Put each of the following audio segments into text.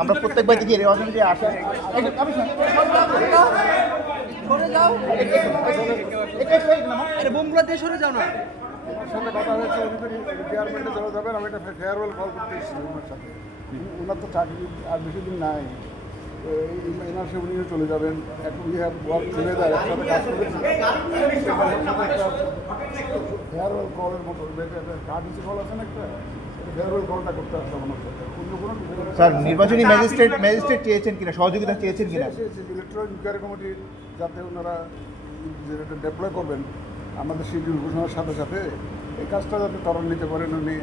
আমরা প্রত্যেকবার দেখি রেওয়াজনকে আসে বোমগুলো দিয়ে সরে যাও না। সাথে কথা হয়েছে চেয়ারম্যানটা চলে যাবেন, আমি একটা ফেয়ারওয়েল কল করতে এসেছি ওনার সাথে। ওনার তো চাকরি আর বেশি দিন নাই, এই মাসে উনিও চলে যাবেন। এখন উই হ্যাভ ওয়ার্ক টুগেদার, একসাথে কাজ করেছি। ফেয়ারওয়েল কলের মতো কার্ডিসি কল আছে না একটা, ফেয়ারওয়েল কলটা করতে আসছে আমার সাথে। স্যার নির্বাচনী ম্যাজিস্ট্রেট চেয়েছেন কিনা, সহযোগিতা চেয়েছেন কিনা? ইলেকট্রাল ইনকোয়ারি কমিটি যাতে ওনারা যেটা ডেপ্লয় করবেন আমাদের শিডিউল ঘোষণার সাথে সাথে এই কাজটা যাতে ত্বরান্বিত করেন উনি,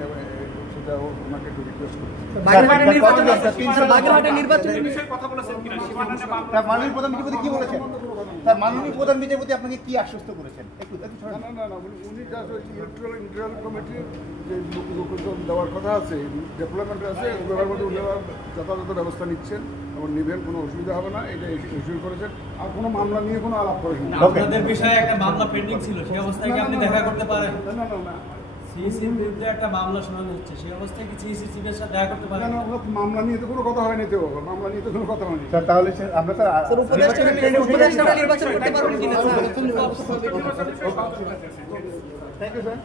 সেটা ওনাকে একটু রিকোয়েস্ট করছি। মাননীয় প্রধান বিচারপতি কি বলেছেন? তার মাননীয় প্রধান বিচারপতি আপনাকে কি আশ্বস্ত করেছেন? না, উনি জাস্ট ইলেকট্রাল ইন্টারিয়াল কমিটির যে লোকজন দেওয়ার কথা আছে, ডেভেলপমেন্ট আছে, ওগুলোর মধ্যে ওনারা যথাযথ ব্যবস্থা নিচ্ছেন এবং নিবেন, কোনো অসুবিধা হবে না, এটা ইস্যু করেছেন। আর কোনো মামলা নিয়ে কোনো আলাপ করেছেন না। আপনাদের বিষয়ে একটা মামলা পেন্ডিং ছিল, সেই অবস্থায় কি আপনি দেখা করতে পারেন? না, সিইসির বিরুদ্ধে একটা মামলা শোনানো হচ্ছে, সেই অবস্থায় কি সিইসি চিফের সাথে দেখা করতে পারেন? মামলা নিয়ে তো কোনো কথা হয়নি, তো মামলা নিয়ে তো কোনো কথা হয়নি। তাহলে আমরা স্যার উপদেষ্টা নির্বাচন করতে পারবেন কিনা স্যার? Thank you sir.